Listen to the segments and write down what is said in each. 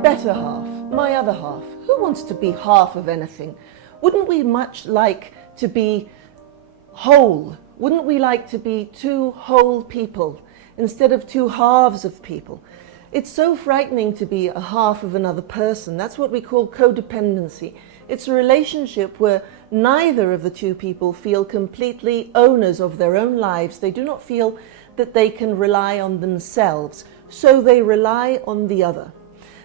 better half, my other half. Who wants to be half of anything? Wouldn't we much like to be whole? Wouldn't we like to be two whole people instead of two halves of people? It's so frightening to be a half of another person. That's what we call codependency. It's a relationship where neither of the two people feel completely owners of their own lives. They do not feel that they can rely on themselves, so they rely on the other.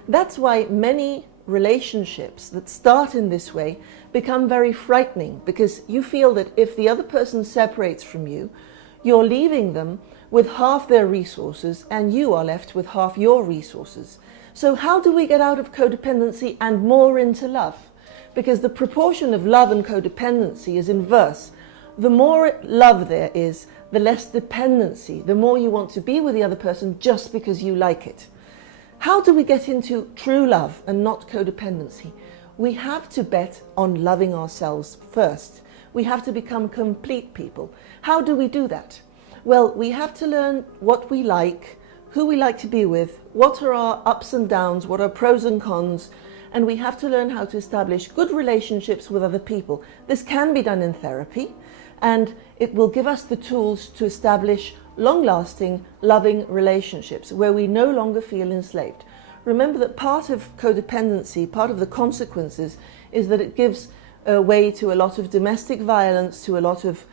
That's why many relationships that start in this way become very frightening, because you feel that if the other person separates from you, you're leaving them with half their resources and you are left with half your resources. So how do we get out of codependency and more into love? Because the proportion of love and codependency is inverse. The more love there is, the less dependency, the more you want to be with the other person just because you like it. How do we get into true love and not codependency? We have to bet on loving ourselves first. We have to become complete people. How do we do that? Well, we have to learn what we like, who we like to be with, what are our ups and downs, what are pros and cons, and we have to learn how to establish good relationships with other people. This can be done in therapy, and it will give us the tools to establish long-lasting, loving relationships where we no longer feel enslaved. Remember that part of codependency, part of the consequences, is that it gives way to a lot of domestic violence, to a lot of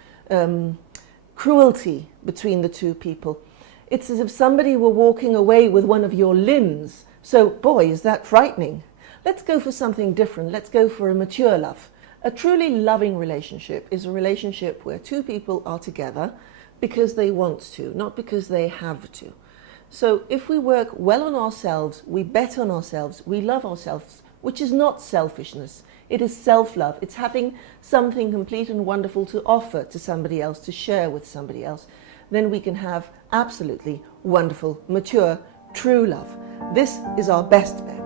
cruelty between the two people. It's as if somebody were walking away with one of your limbs. So, boy, is that frightening. Let's go for something different. Let's go for a mature love. A truly loving relationship is a relationship where two people are together because they want to, not because they have to. So if we work well on ourselves, we bet on ourselves, we love ourselves, which is not selfishness. It is self-love. It's having something complete and wonderful to offer to somebody else, to share with somebody else. Then we can have absolutely wonderful, mature, true love. This is our best bet.